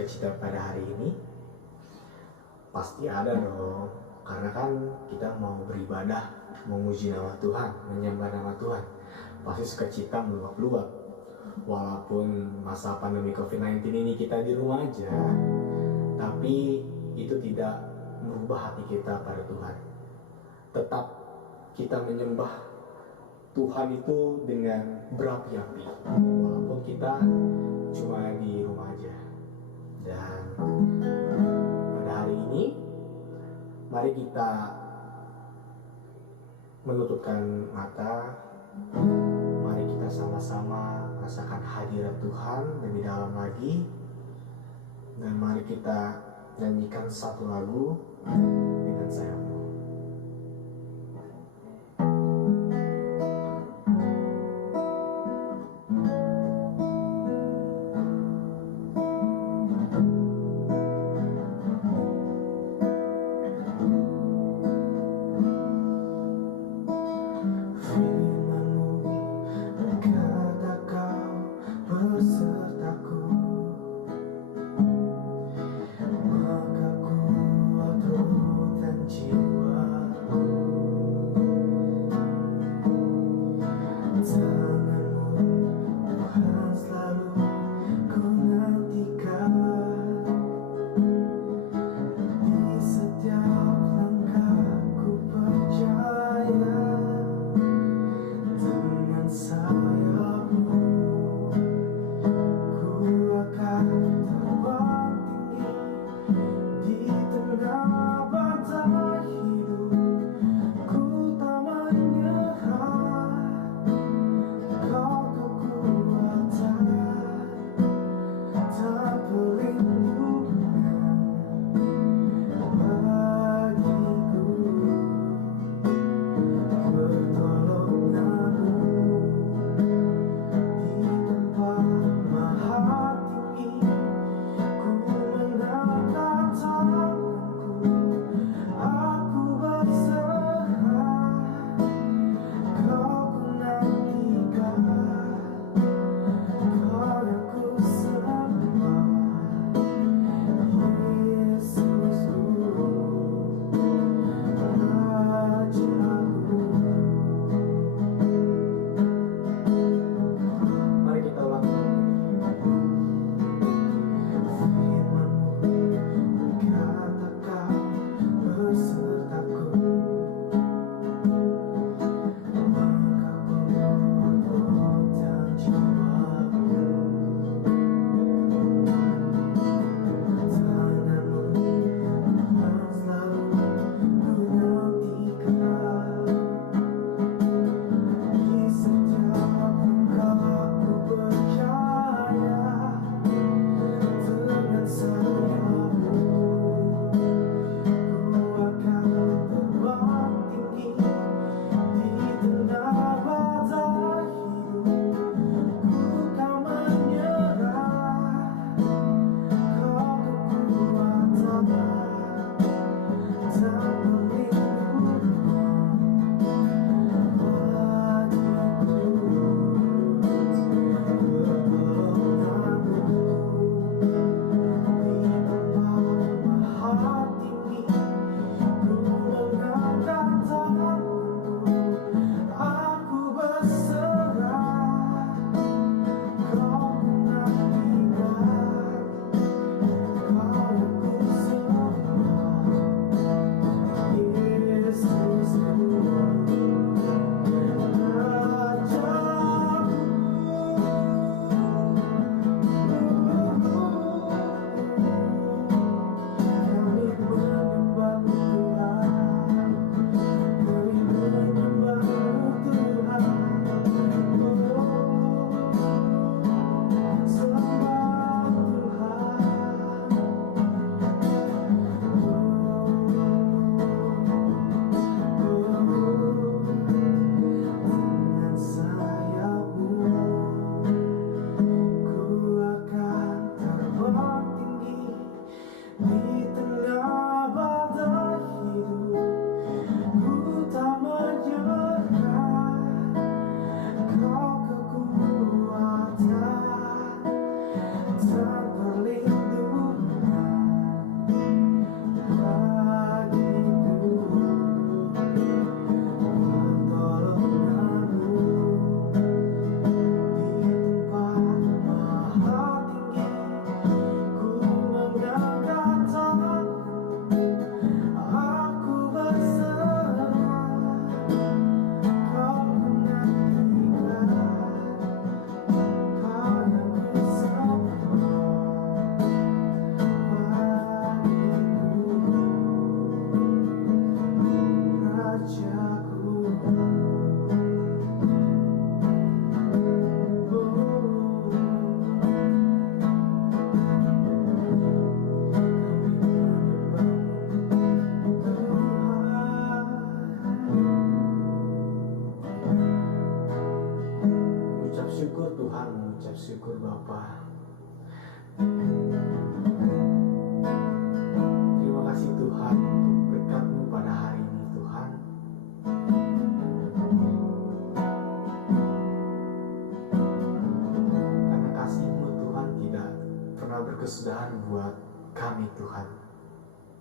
sukacita pada hari ini? Pasti ada dong, karena kan kita mau beribadah, memuji nama Tuhan, menyembah nama Tuhan. Pasti sukacita meluap-luap. Walaupun masa pandemi COVID-19 ini kita di rumah aja, tapi itu tidak merubah hati kita pada Tuhan. Tetap kita menyembah Tuhan itu dengan berapi-api, walaupun kita cuma di rumah aja. Dan pada hari ini, mari kita menutupkan mata. Mari kita sama-sama rasakan hadirat Tuhan lebih dalam lagi. Dan mari kita nyanyikan satu lagu dengan sayangmu. Besertaku, maka kuat roh dan jiwa.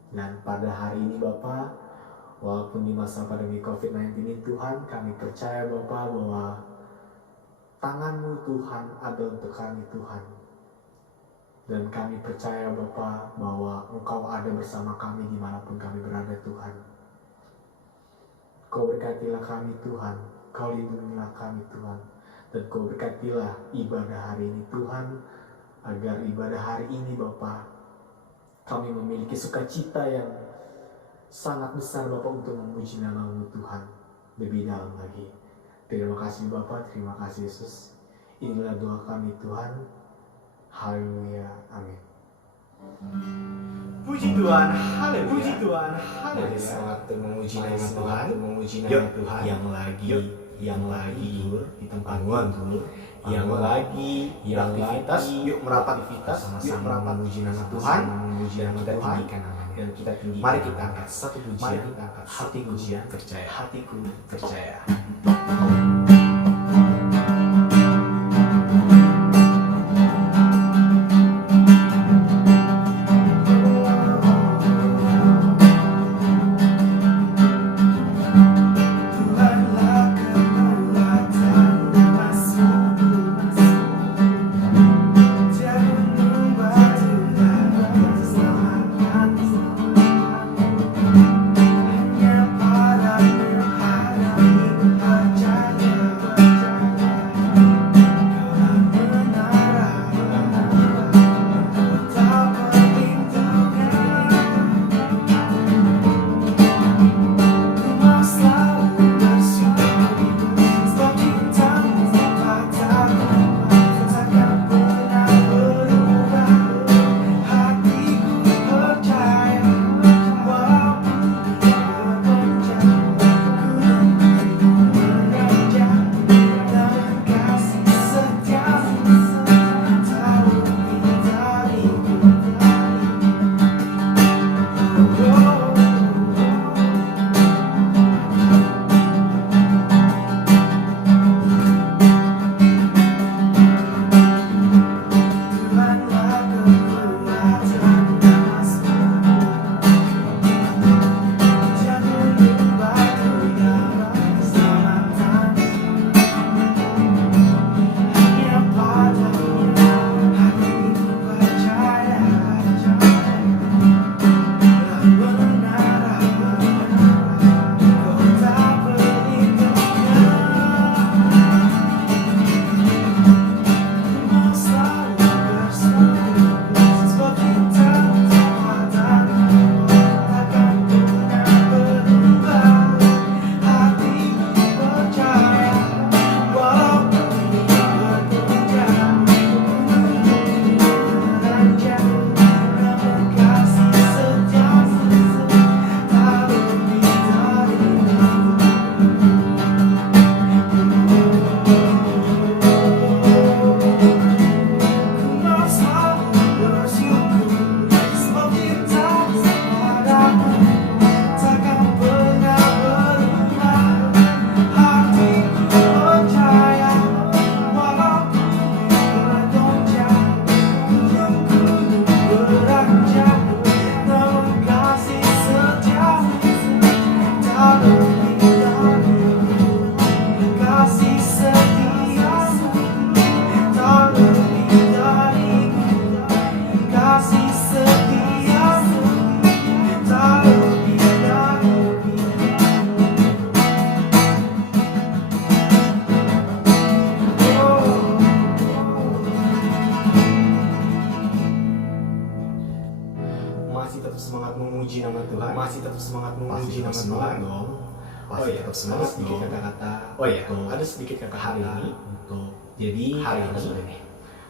Dan pada hari ini Bapa, walaupun di masa pandemi COVID-19 ini Tuhan, kami percaya Bapa bahwa tangan-Mu Tuhan ada untuk kami Tuhan. Dan kami percaya Bapa bahwa Engkau ada bersama kami dimanapun kami berada Tuhan. Kau berkatilah kami Tuhan, Kau lindungilah kami Tuhan. Dan Kau berkatilah ibadah hari ini Tuhan, agar ibadah hari ini Bapa, kami memiliki sukacita yang sangat besar Bapa untuk memuji nama-Mu Tuhan lebih dalam lagi. Terima kasih Bapa, terima kasih Yesus. Inilah doa kami Tuhan. Haleluya, amin. Puji Tuhan, haleluya. Puji Tuhan, Mari haleluya. semangat memuji nama Mari Tuhan, memuji Yuk, nama Tuhan. yang lagi tidur di tempat bangun, tidur, yang lagi beraktivitas, yuk merapat aktivitas, yuk sama-sama merapat memuji nama sama-sama Tuhan, memuji dan nama kita Tuhan. tinggikan namanya. Dan kita tinggikan. Mari kita angkat satu Mari pujian. kita angkat satu Hatiku pujian. percaya. Hatiku Percaya. Tuhanlah kekuatan emasmu, Gunung batu dan keselamatan. Hanya padamu hatiku percaya. Kaulah menara, ku tak perlindungan. Ku mau selalu bersyukur, sebab cintamu padaku takkan pernah berubah. Hatiku percaya, walaupun bergoncang, gunung menerjang, namun kasih setiamu tak lebih dariku. Tuhanlah kekuatan emasmu, gunung batu dan keselamatan. Hanya padamu hatiku percaya. Kaulah menara, kau tak perlindungan. Mau selalu bersyukur, sebab cintamu padaku takkan pernah berubah. Hatiku percaya, walaupun bergoncang, gunung menerjang, namun kasih setiamu tak lebih Ku mau selalu bersyukur, sebab cintamu padaku takkan pernah berubah. Hatiku percaya, walaupun bergoncang, gunung beranjak, namun kasih setiamu tak lebih dariku. Kasih setiamu tak lebih dariku. Kasih setiamu tak lebih dariku. masih tetap semangat memuji nama Tuhan. Masih tetap semangat Pasti memuji tetap nama semangat Tuhan. dong. Pasti tetap semangat ada sedikit dong. kata-kata. Oh iya, untuk ada sedikit kata hari hari ini ini. untuk jadi Hari kata ini. sudah nih.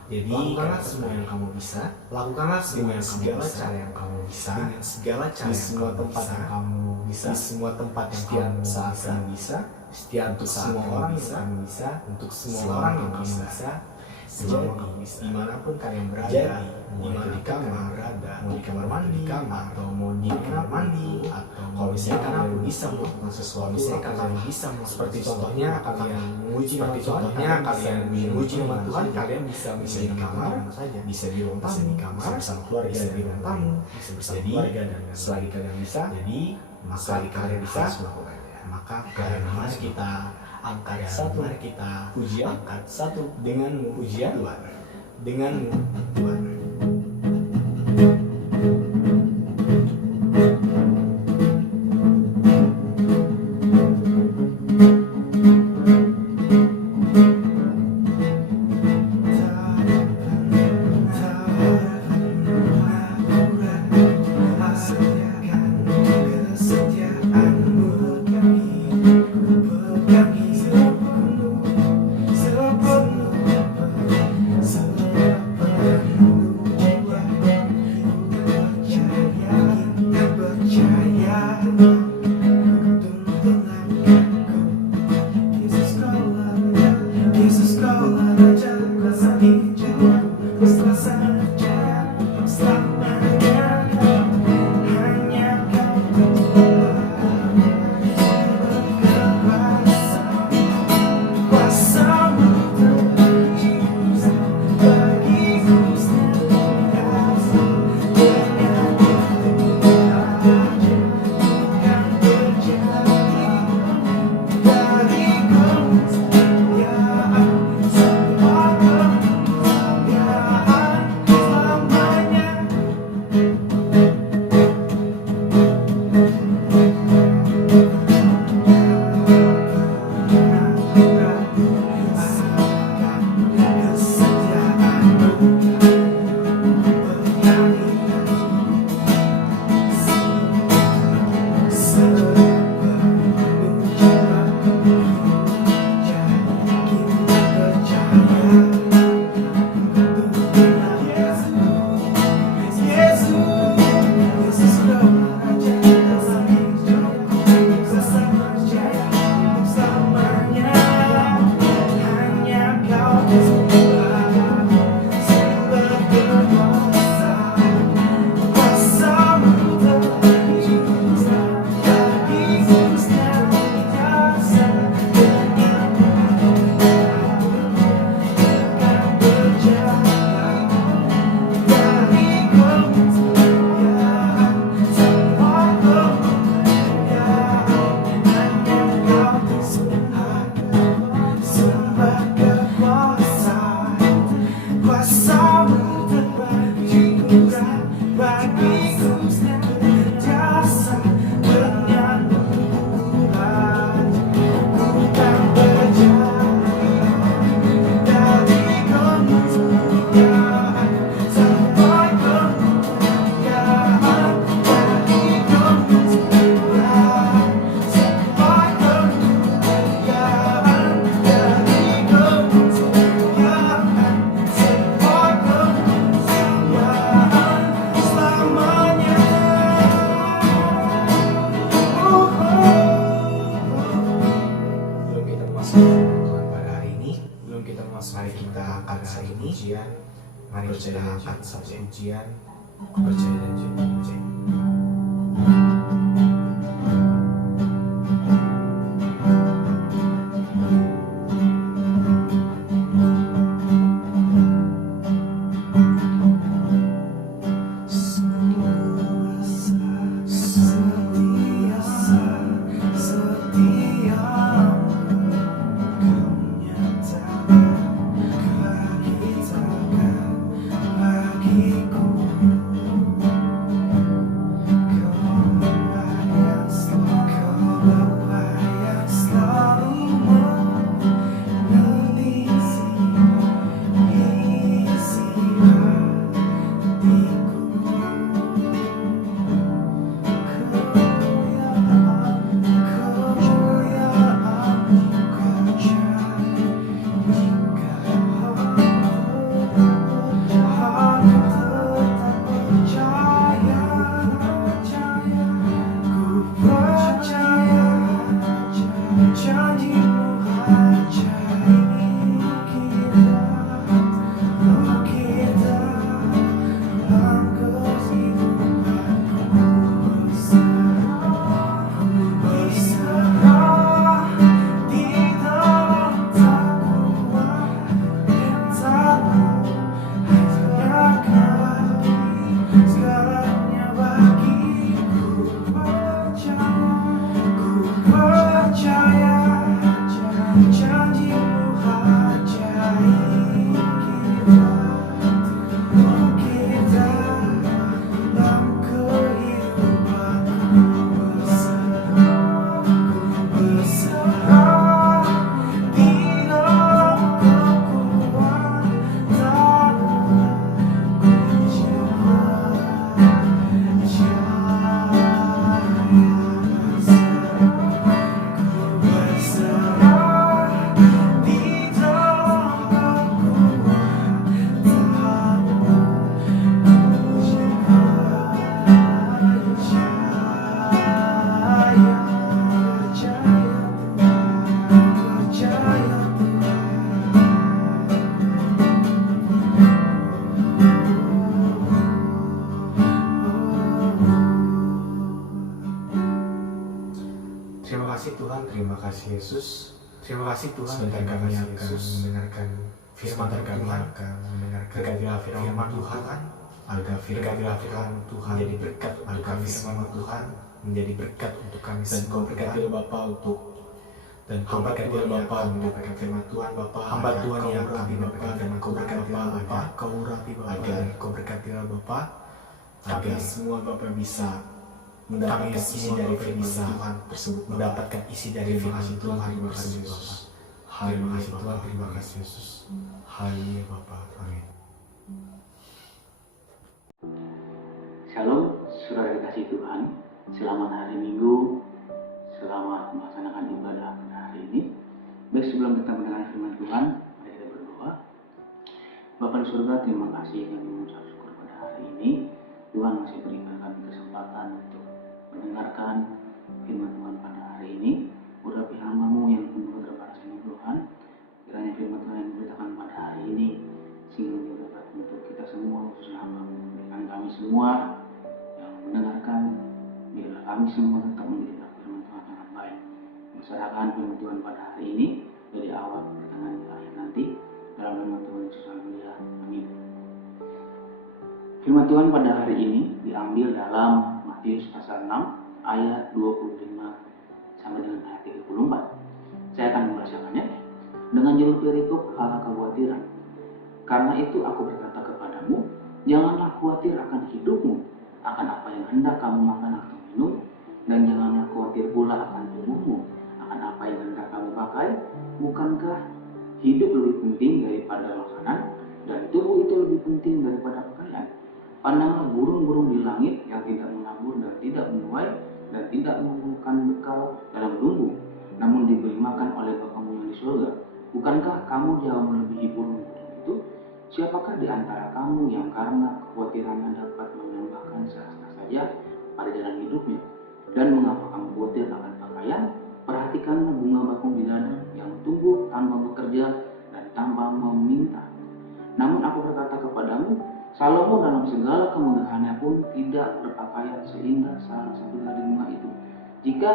Jadi Lakukanlah kata semua yang kamu bisa Lakukanlah semua dengan yang kamu segala bisa. cara yang kamu bisa Dengan segala cara di yang semua kamu tempat bisa. yang kamu bisa Di semua tempat yang setiap kamu saat bisa. kamu bisa Setiap untuk saat semua kamu orang bisa. yang kamu bisa Untuk semua selama orang yang kamu kamu bisa bisa. selama kamu bisa. Dimanapun kalian berada, Jadi, mau dimanapun di kamar, kalian berada, mau di kamar mandi, atau mau di kamar mandi, atau kalau misalnya kalian dimanapun, bisa melakukan sesuatu, misalnya lakukan. kalian bisa seperti melakukan contohnya sesuatu, kalian menguji nama seperti Tuhan, contohnya kalian menguji nama Tuhan, Tuhan, kalian bisa bisa di kamar, saja, bisa di ruang bisa tamu, di kamar, bisa bersama keluarga, bisa di ruang tamu, bisa bersama jadi keluarga dan selagi kalian bisa, jadi maka selagi kalian bisa, harus melakukannya. maka Dan mari harus kita angkat Dan satu, mari kita pujian, angkat satu denganmu pujian, Tuhan. denganmu Tuhan. Mari kita angkat satu pujian, mari kita angkat satu pujian, percaya dan janji percaya. kasih Tuhan, terima kasih Yesus. Terima kasih Tuhan, sebentar kami akan mendengarkan firman Tuhan, akan mendengarkan Berkatilah firman Tuhan, agar berkatilah firman Tuhan menjadi berkat untuk agar kami firman semua Tuhan menjadi berkat untuk kami dan semua. Kau berkatilah Bapa untuk Dan hamba Tuhan Bapa untuk menyampaikan firman Tuhan Bapa, hamba agar Tuhan Kau yang urapi akan Bapa, menyampaikan dan firman Kau Tuhan berkatilah Bapa, Bapa, agar Kau urapi Bapa, agar dan Kau berkatilah Bapa, kami agar semua Bapa bisa kami mendapatkan isi semua dari Bapa firman bisa Tuhan tersebut Bapa. mendapatkan isi dari Terima firman kasih Tuhan. Tuhan, Terima terima kasih kasih Yesus. Bapa. Terima Haleluya kasih Tuhan, Bapa. terima kasih Yesus. Haleluya Bapa, amin. Shalom, saudara dikasih Tuhan. Selamat hari Minggu. Selamat melaksanakan ibadah pada hari ini. Baik, sebelum kita mendengar firman Tuhan, mari kita berdoa. Bapa di surga, terima kasih kami mengucap syukur pada hari ini. Tuhan masih berikan kami kesempatan untuk mendengarkan firman Tuhan pada hari ini. Urapi hamba-Mu yang penuh keterbatasan ini Tuhan. Kiranya firman Tuhan yang diberitakan pada hari ini sehingga menjadi berkat untuk kita semua, khususnya hamba-Mu. Berikan kami semua yang mendengarkan, biarlah kami semua tetap menjadi anak firman Tuhan yang baik. Serahkan firman Tuhan pada hari ini dari awal pertengahan hingga akhir nanti, dalam nama Tuhan Yesus Haleluya. Amin. Firman Tuhan pada hari ini diambil dalam Matius pasal 6 ayat 25 sampai dengan ayat 34. Saya akan membacakannya dengan judul perikop hal kekhawatiran. Karena itu aku berkata kepadamu, janganlah khawatir akan hidupmu, akan apa yang hendak kamu makan atau minum, dan janganlah khawatir pula akan tubuhmu, akan apa yang hendak kamu pakai. Bukankah hidup lebih penting daripada makanan, dan tubuh itu lebih penting daripada pakaian? Pandanglah burung-burung di langit yang tidak menabur dan tidak menuai dan tidak mengumpulkan bekal dalam lumbung, namun diberi makan oleh Bapamu yang di surga. Bukankah kamu jauh melebihi burung-burung itu? Siapakah di antara kamu yang karena kekhawatirannya dapat menambahkan sehasta saja pada jalan hidupnya? Dan mengapa kamu khawatir akan pakaian? Perhatikanlah bunga bakung di ladang yang tumbuh tanpa bekerja dan tanpa meminta. Namun aku berkata kepadamu, Salomo dalam segala kemegahannya pun tidak berpakaian seindah salah satu dari bunga itu. Jika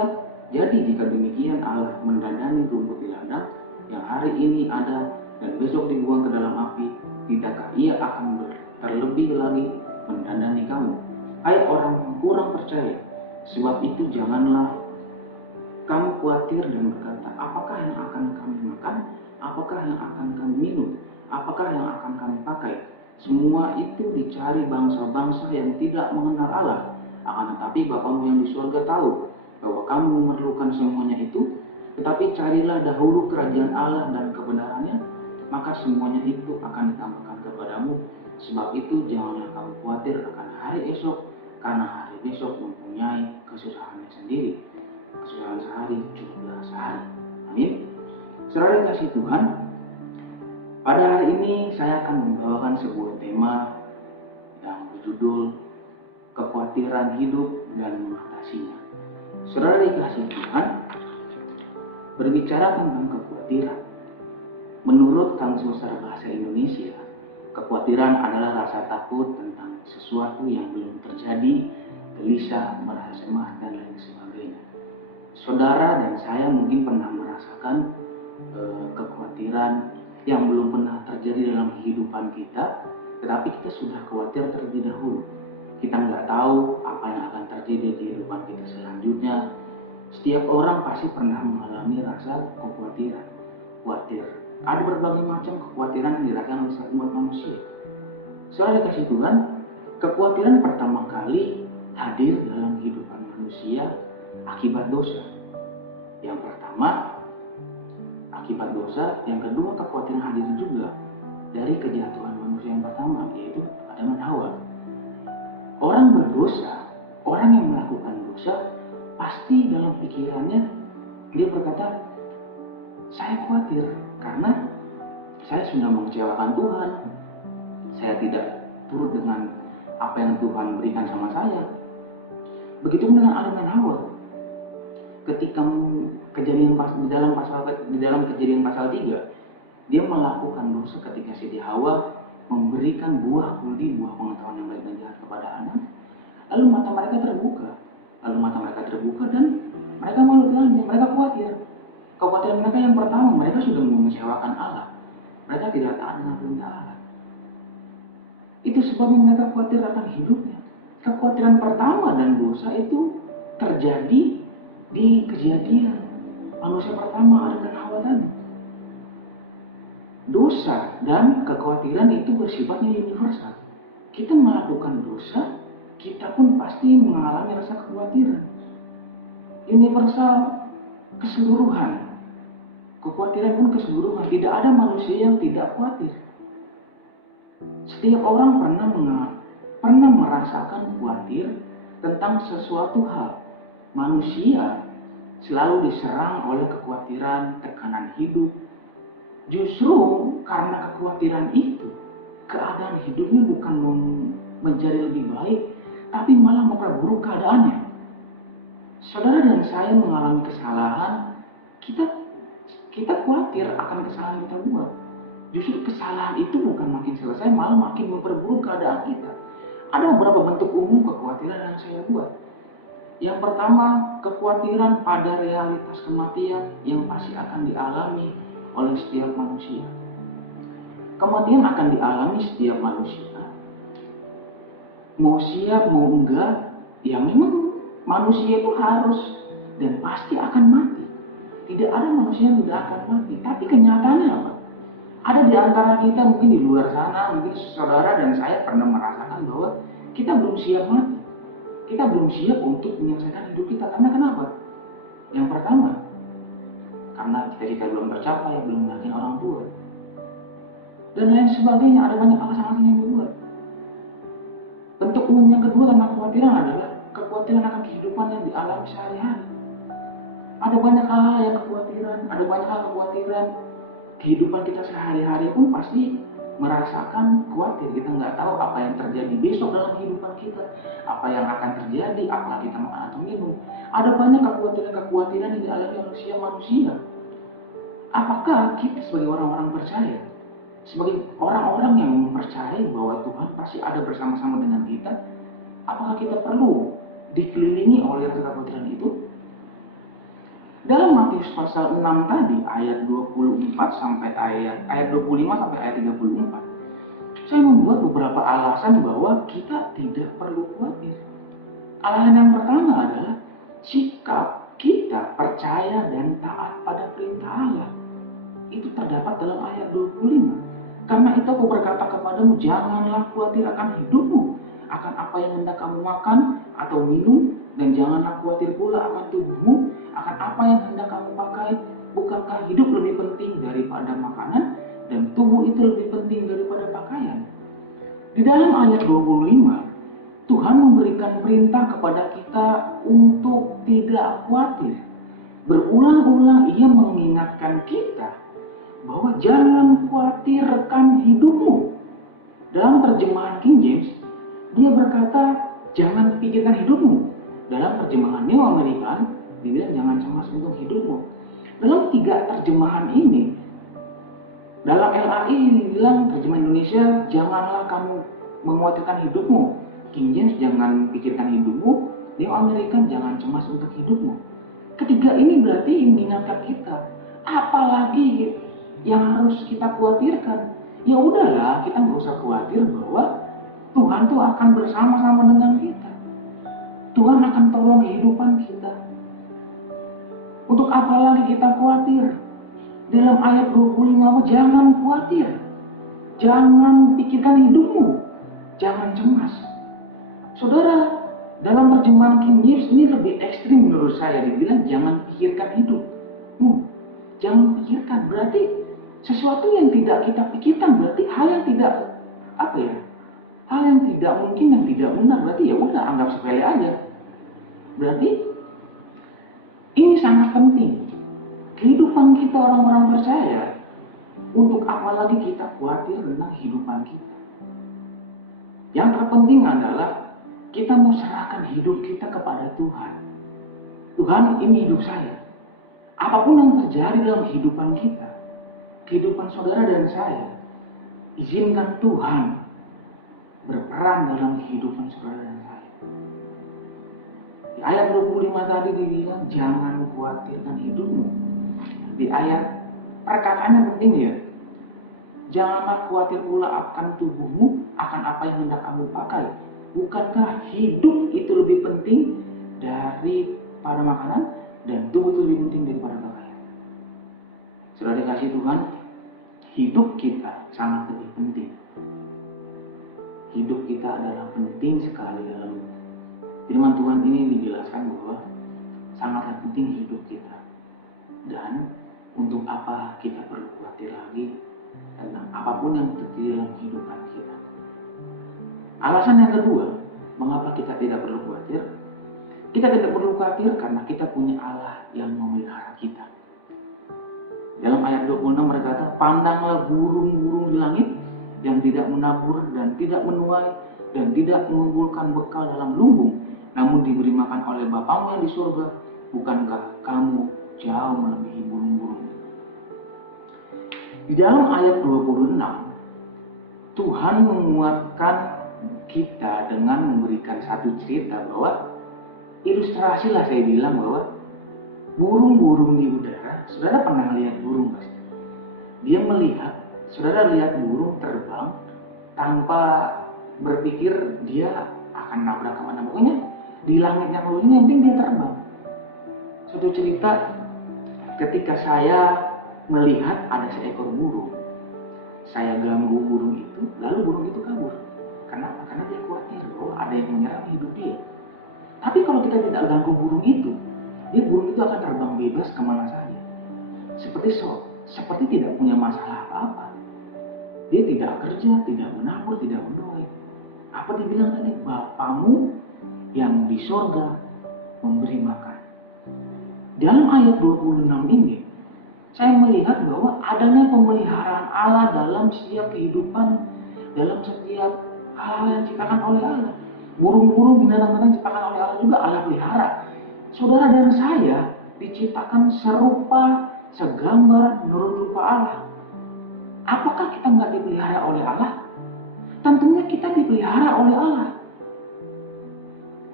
demikian Allah mendandani rumput di ladang yang hari ini ada dan besok dibuang ke dalam api, tidakkah Ia akan terlebih lagi mendandani kamu? Hai orang yang kurang percaya, sebab itu janganlah kamu khawatir dan berkata, apakah yang akan kami makan? Apakah yang akan kami minum? Apakah yang akan kami pakai? Semua itu dicari bangsa-bangsa yang tidak mengenal Allah. Akan tetapi Bapamu yang di surga tahu bahwa kamu memerlukan semuanya itu. Tetapi carilah dahulu kerajaan Allah dan kebenarannya, maka semuanya itu akan ditambahkan kepadamu. Sebab itu janganlah kamu khawatir akan hari esok, karena hari besok mempunyai kesusahannya sendiri. Kesusahan sehari cukuplah sehari. Amin. Saudara yang kasih Tuhan, pada hari ini saya akan membawakan sebuah tema yang berjudul kekhawatiran hidup dan mengatasinya. Saudara dikasih Tuhan, berbicara tentang kekhawatiran, menurut Kamus Besar Bahasa Indonesia, kekhawatiran adalah rasa takut tentang sesuatu yang belum terjadi, gelisah, merasa cemas, dan lain sebagainya. Saudara dan saya mungkin pernah merasakan kekhawatiran yang belum pernah terjadi dalam kehidupan kita, tetapi kita sudah khawatir terlebih dahulu. Kita nggak tahu apa yang akan terjadi di kehidupan kita selanjutnya. Setiap orang pasti pernah mengalami rasa kekhawatiran, khawatir. Ada berbagai macam kekhawatiran yang dirasakan oleh umat manusia. Saudara dikasih Tuhan, kekhawatiran pertama kali hadir dalam kehidupan manusia akibat dosa. Yang pertama akibat dosa, yang kedua kekhawatiran hadir juga dari kejatuhan manusia yang pertama, yaitu Adam dan Hawa. Orang berdosa, orang yang melakukan dosa, pasti dalam pikirannya dia berkata, saya khawatir karena saya sudah mengecewakan Tuhan, saya tidak turut dengan apa yang Tuhan berikan sama saya. Begitu dengan Adam dan Hawa. Ketika di dalam kejadian pasal 3, dia melakukan dosa ketika Siti Hawa memberikan buah kuldi, buah pengetahuan yang baik dan jahat kepada Adam. Lalu mata mereka terbuka dan mereka Mereka malu telanjang, mereka khawatir. Kekhawatiran mereka yang pertama, mereka sudah mengecewakan Allah. Mereka tidak taat dengan perintah Allah. Itu sebabnya mereka khawatir akan hidupnya. Kekhawatiran pertama dan dosa itu terjadi di kejadian manusia pertama, Adam dan Hawa tadi. Dosa dan kekhawatiran itu bersifatnya universal. Kita melakukan dosa, kita pun pasti mengalami rasa kekhawatiran. Universal, keseluruhan. Kekhawatiran pun keseluruhan. Tidak ada manusia yang tidak khawatir. Setiap orang pernah merasakan khawatir tentang sesuatu hal. Manusia selalu diserang oleh kekhawatiran, tekanan hidup. Justru karena kekhawatiran itu, keadaan hidupnya bukan menjadi lebih baik, tapi malah memperburuk keadaannya. Saudara dan saya mengalami kesalahan, kita khawatir akan kesalahan kita buat. Justru kesalahan itu bukan makin selesai, malah makin memperburuk keadaan kita. Ada beberapa bentuk umum kekhawatiran yang saya buat. Yang pertama, kekhawatiran pada realitas kematian yang pasti akan dialami oleh setiap manusia. Kematian akan dialami setiap manusia. Mau siap, mau enggak, ya memang manusia itu harus dan pasti akan mati. Tidak ada manusia yang tidak akan mati. Tapi kenyataannya apa? Ada di antara kita, mungkin di luar sana, mungkin saudara dan saya pernah merasakan bahwa kita belum siap mati. Kita belum siap untuk menyelesaikan hidup kita. Karena kenapa? Yang pertama, karena cita-cita belum tercapai, belum yakin orang tua, dan lain sebagainya. Ada banyak alasan-alasan yang dibuat. Bentuk umum yang kedua tentang kekhawatiran adalah kekhawatiran akan kehidupan yang dialami sehari-hari. Ada banyak hal yang kekhawatiran, ada banyak hal kekhawatiran. Kehidupan kita sehari-hari pun pasti merasakan khawatir. Kita nggak tahu apa yang terjadi besok dalam kehidupan kita, apa yang akan terjadi, apa kita makan atau minum. Ada banyak kekhawatiran yang dialami oleh manusia. Apakah kita sebagai orang-orang percaya, sebagai orang-orang yang mempercayai bahwa Tuhan pasti ada bersama-sama dengan kita, apakah kita perlu dikelilingi oleh rasa kekhawatiran itu? Dalam Matius pasal 6 tadi, ayat 25 sampai ayat 34, saya membuat beberapa alasan bahwa kita tidak perlu khawatir. Alasan yang pertama adalah sikap kita percaya dan taat pada perintah Allah. Itu terdapat dalam ayat 25. Karena itu aku berkata kepadamu, janganlah khawatir akan hidupmu, akan apa yang hendak kamu makan atau minum, dan janganlah khawatir pula akan tubuhmu, akan apa yang hendak kamu pakai. Bukankah hidup lebih penting daripada makanan, dan tubuh itu lebih penting daripada pakaian? Di dalam ayat 25, Tuhan memberikan perintah kepada kita untuk tidak khawatir. Berulang-ulang ia mengingatkan kita bahwa jangan khawatirkan hidupmu. Dalam terjemahan King James, dia berkata jangan pikirkan hidupmu. Dalam terjemahan New American, dibilang jangan cemas untuk hidupmu. Dalam tiga terjemahan ini, dalam LAI dibilang terjemahan Indonesia, janganlah kamu mengkhawatirkan hidupmu. King James, jangan pikirkan hidupmu. New American, jangan cemas untuk hidupmu. Ketiga ini berarti mengingatkan kita, apalagi yang harus kita khawatirkan. Ya udahlah, kita nggak usah khawatir bahwa Tuhan tuh akan bersama-sama dengan kita. Tuhan akan tolong kehidupan kita. Untuk apa lagi kita khawatir? Dalam ayat 25, jangan khawatir. Jangan pikirkan hidupmu. Jangan cemas. Saudara, dalam terjemahan King James ini lebih ekstrim menurut saya. Dibilang jangan pikirkan hidupmu. Jangan pikirkan. Berarti sesuatu yang tidak kita pikirkan, berarti hal yang tidak, hal yang tidak mungkin, yang tidak benar. Berarti ya udah, anggap sepele aja. Berarti ini sangat penting. Kehidupan kita orang-orang percaya, untuk apa lagi kita khawatir tentang kehidupan kita? Yang terpenting adalah kita mau serahkan hidup kita kepada Tuhan. Tuhan, ini hidup saya. Apapun yang terjadi dalam kehidupan kita, kehidupan saudara dan saya, izinkan Tuhan berperan dalam kehidupan saudara dan saya. Di ayat 25 tadi dibilang jangan khawatirkan hidupmu. Di ayat perkataannya penting ya. Janganlah khawatir pula akan tubuhmu, akan apa yang hendak kamu pakai. Bukankah hidup itu lebih penting daripada makanan, dan tubuh itu lebih penting daripada pakaian? Saudara dikasih Tuhan, hidup kita sangat lebih penting. Hidup kita adalah penting sekali dalam firman Tuhan ini. Dijelaskan bahwa sangatlah penting hidup kita, dan untuk apa kita perlu khawatir lagi tentang apapun yang terjadi dalam kehidupan kita. Alasan yang kedua, mengapa kita tidak perlu khawatir? Kita tidak perlu khawatir karena kita punya Allah yang memelihara kita. Dalam ayat 26 berkata, pandanglah burung-burung di langit yang tidak menabur dan tidak menuai dan tidak mengumpulkan bekal dalam lumbung, namun diberi makan oleh Bapamu yang di surga. Bukankah kamu jauh melebihi burung-burung? Di dalam ayat 26, Tuhan menguatkan kita dengan memberikan satu cerita bahwa ilustrasi lah, saya bilang bahwa burung-burung di udara, saudara pernah lihat burung pasti. Dia melihat, saudara lihat burung terbang tanpa berpikir dia akan nabrak kemana. Pokoknya di langit yang luas ini yang penting dia terbang. Suatu cerita ketika saya melihat ada seekor burung, saya ganggu burung itu, lalu burung itu kabur. Kenapa? Karena dia khawatir bahwa ada yang menyerang hidup dia. Tapi kalau kita tidak ganggu burung itu akan terbang bebas kemana saja. Seperti tidak punya masalah apa-apa. Dia tidak kerja, tidak menabur, tidak menuai. Apa dibilang tadi? Bapamu yang di sorga memberi makan. Dalam ayat 26 ini, saya melihat bahwa adanya pemeliharaan Allah dalam setiap kehidupan, dalam setiap hal yang diciptakan oleh Allah. Burung-burung, binatang-binatang diciptakan oleh Allah juga Allah pelihara. Saudara dan saya diciptakan serupa, segambar menurut rupa Allah. Apakah kita nggak dipelihara oleh Allah? Tentunya kita dipelihara oleh Allah.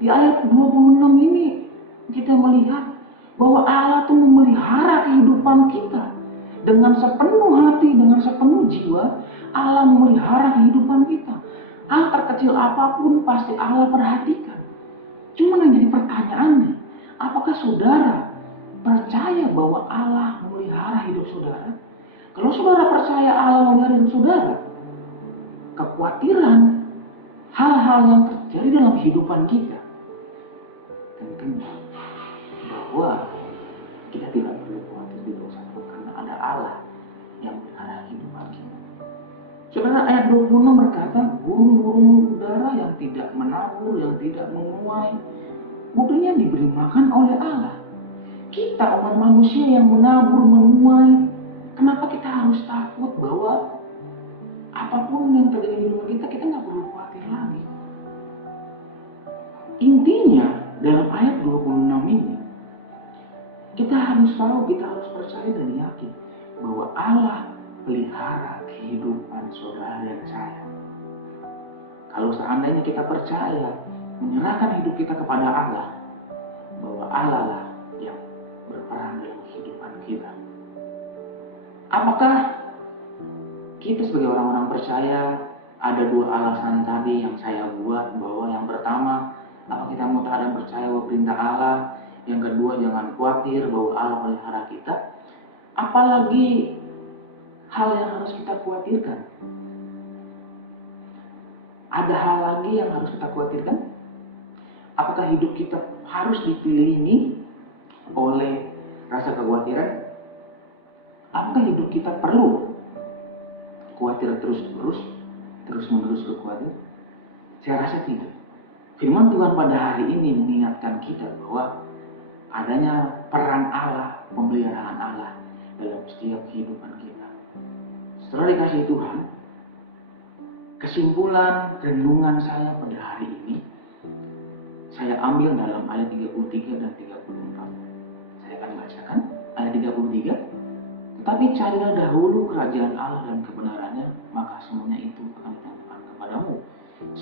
Di ayat 26 ini kita melihat bahwa Allah itu memelihara kehidupan kita. Dengan sepenuh hati, dengan sepenuh jiwa, Allah memelihara kehidupan kita. Hal terkecil apapun pasti Allah perhatikan. Cuma yang jadi pertanyaannya, apakah saudara percaya bahwa Allah memelihara hidup saudara? Kalau saudara percaya Allah memelihara hidup saudara, kekhawatiran hal-hal yang terjadi dalam kehidupan kita, tentunya bahwa kita tidak perlu khawatir di dosa karena ada Allah yang memelihara kehidupan kita. Saudara, ayat 26 berkata, burung-burung udara yang tidak menabur, yang tidak menuai, buktinya diberi makan oleh Allah. Kita umat manusia yang menabur, menuai, kenapa kita harus takut bahwa apapun yang terjadi di rumah kita nggak perlu khawatir lagi. Intinya dalam ayat 26 ini, kita harus tahu, kita harus percaya dan yakin bahwa Allah pelihara kehidupan saudara dan saya. Kalau seandainya kita percaya, menyerahkan hidup kita kepada Allah, bahwa Allah lah yang berperan dalam kehidupan kita. Apakah kita sebagai orang-orang percaya ada dua alasan tadi yang saya buat, bahwa yang pertama, apa kita mau taat dan percaya bahwa perintah Allah, yang kedua jangan khawatir bahwa Allah melihara kita. Apalagi hal yang harus kita khawatirkan? Ada hal lagi yang harus kita khawatirkan? Apakah hidup kita harus dikelilingi oleh rasa kekhawatiran? Apakah hidup kita perlu khawatir terus-menerus khawatir? Saya rasa tidak. Firman Tuhan pada hari ini mengingatkan kita bahwa adanya peran Allah, pemeliharaan Allah dalam setiap kehidupan kita. Setelah dikasih Tuhan, kesimpulan renungan saya pada hari ini, saya ambil dalam ayat 33 dan 34. Saya akan bacakan ayat 33. Tetapi carilah dahulu kerajaan Allah dan kebenarannya, maka semuanya itu akan ditambahkan kepadamu.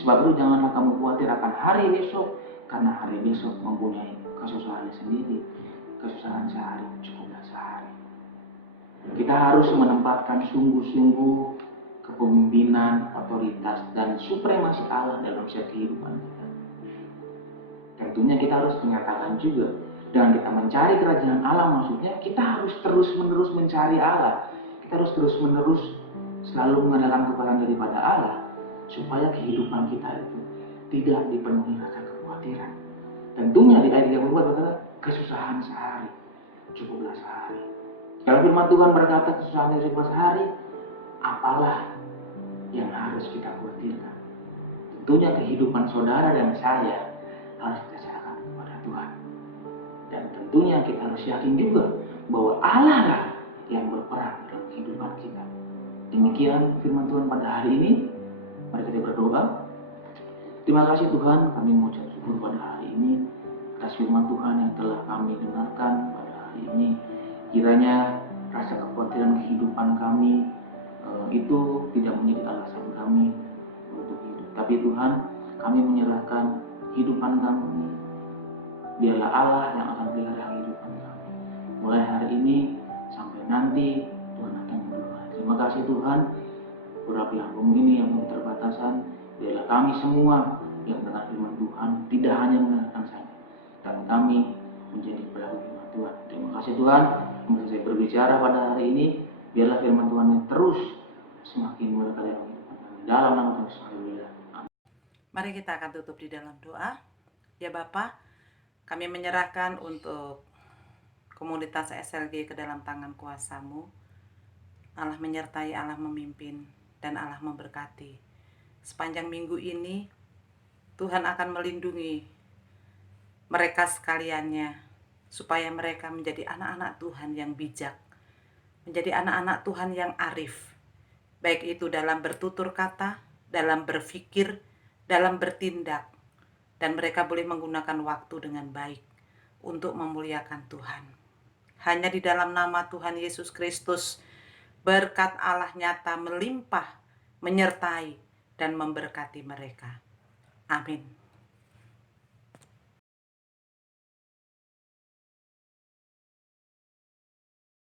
Sebab itu janganlah kamu khawatir akan hari besok, karena hari besok mempunyai kesusahannya sendiri. Kesusahan sehari cukuplah sehari. Kita harus menempatkan sungguh-sungguh kepemimpinan, otoritas, dan supremasi Allah dalam setiap kehidupan kita. Tentunya kita harus menyatakan juga, dengan kita mencari kerajaan Allah, maksudnya kita harus terus-menerus mencari Allah. Kita harus terus-menerus selalu mengandalkan kepada daripada Allah, supaya kehidupan kita itu tidak dipenuhi rasa kekhawatiran. Tentunya di ayat 34 berkata, kesusahan sehari cukuplah sehari. Kalau firman Tuhan berkata kesusahan cukuplah sehari, apalah yang harus kita khawatirkan? Tentunya kehidupan saudara dan saya harus kita serahkan kepada Tuhan. Dan tentunya kita harus yakin juga bahwa Allah lah yang berperan dalam kehidupan kita. Demikian firman Tuhan pada hari ini. Mari kita berdoa. Terima kasih Tuhan, kami mengucap syukur pada hari ini atas firman Tuhan yang telah kami dengarkan pada hari ini. Kiranya rasa kekhawatiran kehidupan kami itu tidak menjadi alasan kami untuk hidup. Tapi Tuhan, kami menyerahkan kehidupan kami. Biarlah Allah yang akan pelihara kehidupan kami. Mulai hari ini sampai nanti Tuhan akan berdoa. Terima kasih Tuhan. Urapi hambamu ini yang keterbatasan. Biarlah kami semua yang mendengar firman Tuhan tidak hanya mendengarkan saja, tapi kami menjadi pelaku firman Tuhan. Terima kasih Tuhan. Masa saya berbicara pada hari ini, biarlah firman Tuhan yang terus semakin melekat dalam kehidupan kami. Dalam nama Tuhan Yesus, haleluya. Amin. Mari kita akan tutup di dalam doa. Ya Bapa, kami menyerahkan untuk komunitas SLG ke dalam tangan kuasa-Mu. Allah menyertai, Allah memimpin, dan Allah memberkati. Sepanjang minggu ini, Tuhan akan melindungi mereka sekaliannya, supaya mereka menjadi anak-anak Tuhan yang bijak, menjadi anak-anak Tuhan yang arif, baik itu dalam bertutur kata, dalam berpikir, dalam bertindak, dan mereka boleh menggunakan waktu dengan baik untuk memuliakan Tuhan. Hanya di dalam nama Tuhan Yesus Kristus, berkat Allah nyata melimpah, menyertai, dan memberkati mereka. Amin.